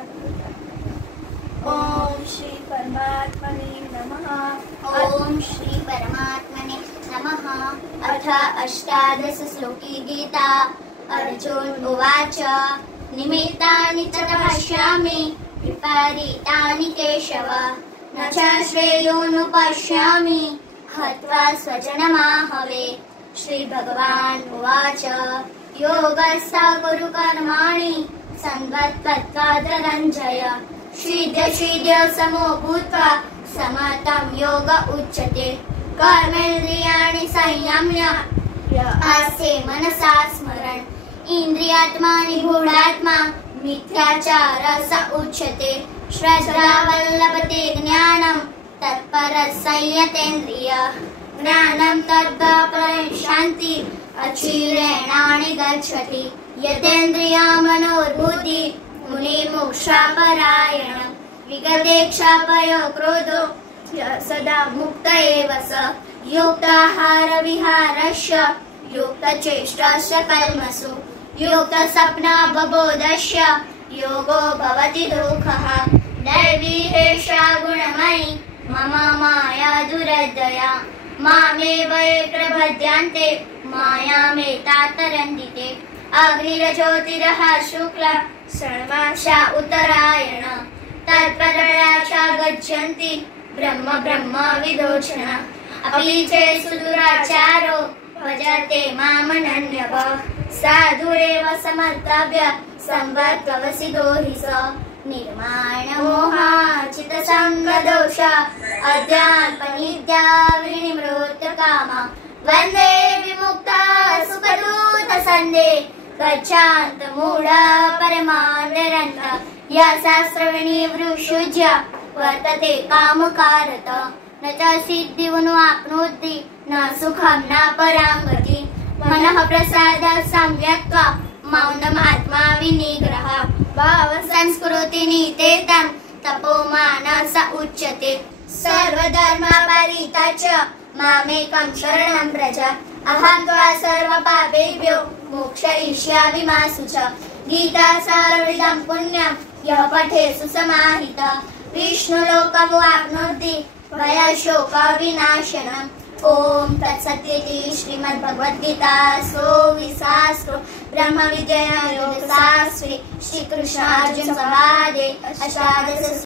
ओम श्री परमात्मने नमः। ओम श्री परमात्मने नमः। अथ अष्टादश श्लोकी गीता। अर्जुन उवाच निमित्तानि च पश्यामि विपरीतानि केशव न च श्रेयोनुपश्यामि हत्वा स्वजनमाहवे। श्री भगवान् उवाच योगस्थ कुरु कर्माणि सन्वत्त्वा धनञ्जय शीघ्र समो भूत्वा समतं योग उच्यते। कर्मेन्द्रियाणि संयम्य आस्ते मनसा स्मरन् इन्द्रियात्मा निगूढात्मा मिथ्याचार स उच्यते। श्रद्धावल्लभते ज्ञानं तत्परसंयतेन्द्रिय ज्ञानं तद्वापशान्ति अचिरेणानि गच्छति। यतेन्द्रिया मनोर्बुद्धि मुनिर्मोक्षापरायण विगतेक्षापयो क्रोधो सदा मुक्त एव स युक्ताहार विहारस्य युक्तचेष्टस्य कर्मसु युक्तसपनावबोधस्य योगो भवति दुःखः। दैवी एषा गुणमयी मम माया दुरदया मामेव ये प्रपद्यन्ते मायामेतां तरन्ति। अग्निर्ज्योतिरः शुक्ल षण्मासा उत्तरायण तत्परया च गच्छन्ति ब्रह्म विदोषण। अपि चे सुदुराचारो भजते मामनन्यः साधुरेव समर्तव्य संवर्तवसितो हि स। निर्माणमोहाचितसङ्गदोष अध्यात्मनित्या विनिवृत्तकाम वन्दे विमुक्ता सुखदूतसन्दे गच्छान्तमूढा परमानरन्त या शास्त्रविनिवृषुज्य वर्तते कामकारत न च सिद्धिमवाप्नोति न सुखं न परां गतिं। मनः प्रसादः सम्यक्त्वा मौनमात्मा विनिग्रह भाव संस्कृति नीतेतं तपोमानस उच्यते। सर्वधर्म परित्यज्य मामेकं शरणं व्रज अहं त्वा सर्वपापेभ्यो मोक्षयिष्यामि मा शुच। गीता सर्वमिदं पुण्यं यः पठेत् सुसमाहितः विष्णुलोकमवाप्नोति भयशोकविनाशनम्। ओम तत्सदिति श्रीमद्भगवद्गीतासु विशास्त्रो ब्रह्मविद्यायां योगशास्त्रे श्रीकृष्णार्जुन संवादे अष्टादश